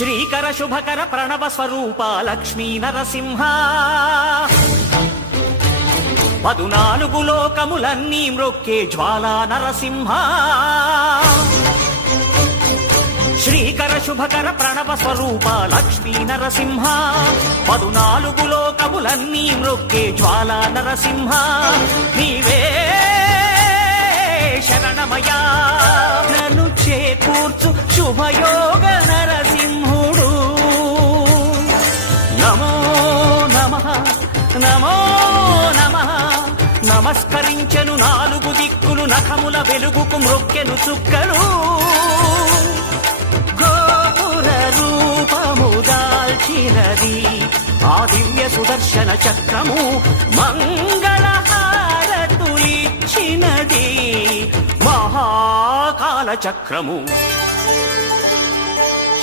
శ్రీకర శుభకర ప్రణవ స్వరూప లక్ష్మీ నరసింహ. పదునాలుగు లోకములన్నీ మ్రొక్కే జ్వాలా నరసింహ. శ్రీకర శుభకర ప్రణవ స్వరూప లక్ష్మీ నరసింహ. పదునాలుగు లోకములన్నీ మ్రొక్కే జ్వాలా నరసింహ. నీవే శరణమయా నన్ను చేకూర్చు శుభయో నమో నమ. నమస్కరించెను నాలుగు దిక్కులు నఖముల వెలుగుకు మ్రొక్కెను చుక్కలు. గోపుర రూపము దాల్చినది ఆ దివ్య సుదర్శన చక్రము మంగళ హారతులిచ్చినది మహాకాల చక్రము.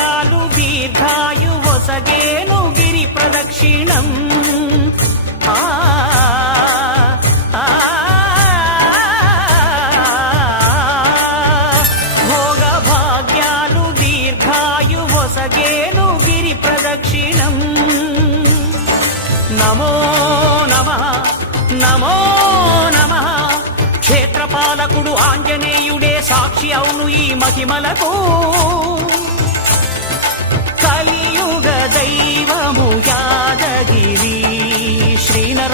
భాగ్యాలు దీర్ఘాయు వసగేను గిరి ప్రదక్షిణం ఆ, ఆ, గిరి ప్రదక్షిణం నమో నమ నమో నమ క్షేత్రపాలకుడు ఆంజనేయుడే సాక్షి అవును ఈ మహిమలకు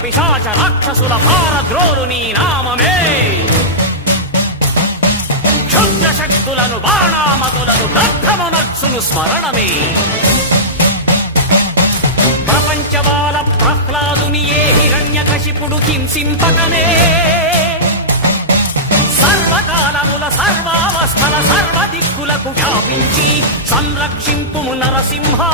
పిశాచ రాక్షసుల భారద్రోలు నీ నామమే క్షుద్ర శక్తులను బాణామతులను దగ్ధమునర్చును స్మరణమే ప్రపంచబాల ప్రహ్లాదుని ఏ హిరణ్య కశిపుడు హింసింపకనే సర్వకాలముల సర్వావస్థల సర్వ దిక్కులకు వ్యాపించి సంరక్షింపు నరసింహా